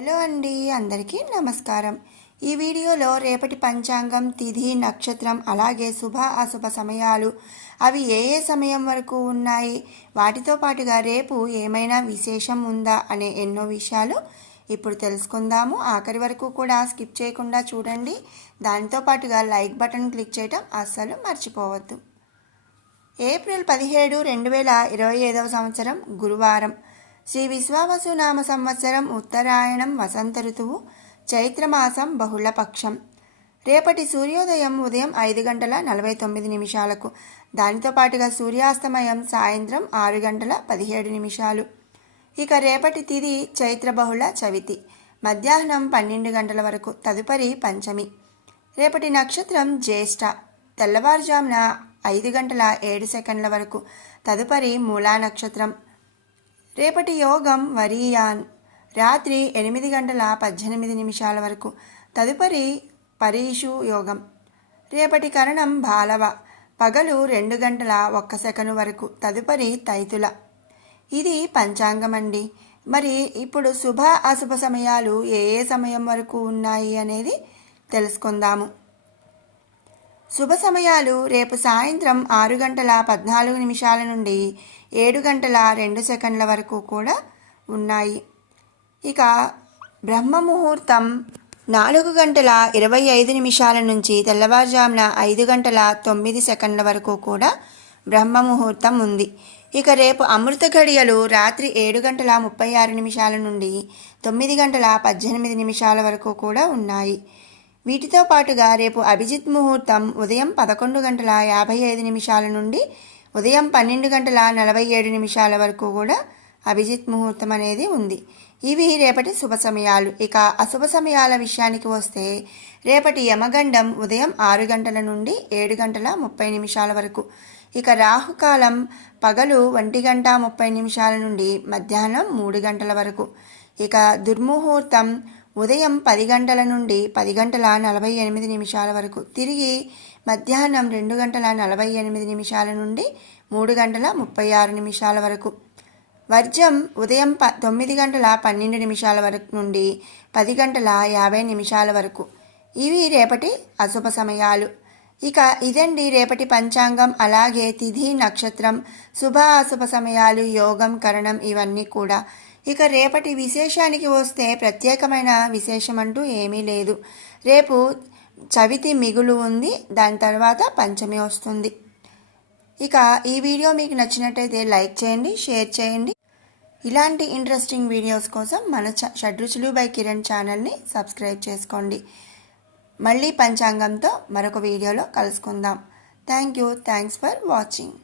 Hello అండి, అందరికీ నమస్కారం. ఈ వీడియోలో రేపటి పంచాంగం, తిథి, నక్షత్రం, అలాగే శుభ అశుభ సమయాలు, అవి ఏ ఏ సమయం వరకు ఉన్నాయి, వాటితో పాటుగా రేపు ఏమైనా విశేషం ఉందా అనే ఎన్నో విషయాలు ఇప్పుడు తెలుసుకుందాము. ఆఖరి వరకు కూడా స్కిప్ చేయకుండా చూడండి. దానితో పాటుగా లైక్ బటన్ క్లిక్ చేయడం అస్సలు మర్చిపోవద్దు. ఏప్రిల్ 17, 2025 సంవత్సరం గురువారం. శ్రీ విశ్వావసు నామ సంవత్సరం ఉత్తరాయణం, వసంత ఋతువు, చైత్రమాసం, బహుళపక్షం. రేపటి సూర్యోదయం ఉదయం 5:49. దానితో పాటుగా సూర్యాస్తమయం సాయంత్రం 6:17. ఇక రేపటి తిథి చైత్ర బహుళ చవితి, మధ్యాహ్నం 12 గంటల వరకు. తదుపరి పంచమి. రేపటి నక్షత్రం జ్యేష్ఠ, తెల్లవారుజామున 5:07 వరకు. తదుపరి మూలా నక్షత్రం. రేపటి యోగం వరీయాన్, రాత్రి 8:18 వరకు. తదుపరి పరీషు యోగం. రేపటి కరణం బాలవ, పగలు 2:01 వరకు. తదుపరి తైతుల. ఇది పంచాంగం అండి. మరి ఇప్పుడు శుభ అశుభ సమయాలు ఏ ఏ సమయం వరకు ఉన్నాయి అనేది తెలుసుకుందాము. శుభ సమయాలు రేపు సాయంత్రం 6:14 నుండి 7:02 వరకు కూడా ఉన్నాయి. ఇక బ్రహ్మ ముహూర్తం 4:25 నుంచి తెల్లవారుజామున 5:09 వరకు కూడా బ్రహ్మ ముహూర్తం ఉంది. ఇక రేపు అమృత ఘడియలు రాత్రి 7:36 నుండి 9:18 వరకు కూడా ఉన్నాయి. వీటితో పాటుగా రేపు అభిజిత్ ముహూర్తం ఉదయం 11:55 నుండి ఉదయం 12:47 వరకు కూడా అభిజిత్ ముహూర్తం అనేది ఉంది. ఇవి రేపటి శుభ సమయాలు. ఇక అశుభ సమయాల విషయానికి వస్తే రేపటి యమగండం ఉదయం 6 గంటల నుండి 7:30 వరకు. ఇక రాహుకాలం పగలు 1:30 నుండి మధ్యాహ్నం 3 గంటల వరకు. ఇక దుర్ముహూర్తం ఉదయం 10 గంటల నుండి 10:48 వరకు. తిరిగి మధ్యాహ్నం 2:48 నుండి 3:36 వరకు. వర్జం ఉదయం 9:12 వరకు నుండి 10:50 వరకు. ఇవి రేపటి అశుభ సమయాలు. ఇక ఇదండి రేపటి పంచాంగం, అలాగే తిథి, నక్షత్రం, శుభ అశుభ సమయాలు, యోగం, కరణం, ఇవన్నీ కూడా. ఇక రేపటి విశేషానికి వస్తే ప్రత్యేకమైన విశేషం అంటూ ఏమీ లేదు. రేపు చవితి మిగులు ఉంది, దాని తర్వాత పంచమి వస్తుంది. ఇక ఈ వీడియో మీకు నచ్చినట్టయితే లైక్ చేయండి, షేర్ చేయండి. ఇలాంటి ఇంట్రెస్టింగ్ వీడియోస్ కోసం మన షడ్రుచులు బై కిరణ్ ఛానల్ని సబ్స్క్రైబ్ చేసుకోండి. మళ్ళీ పంచాంగంతో మరొక వీడియోలో కలుసుకుందాం. Thanks for watching.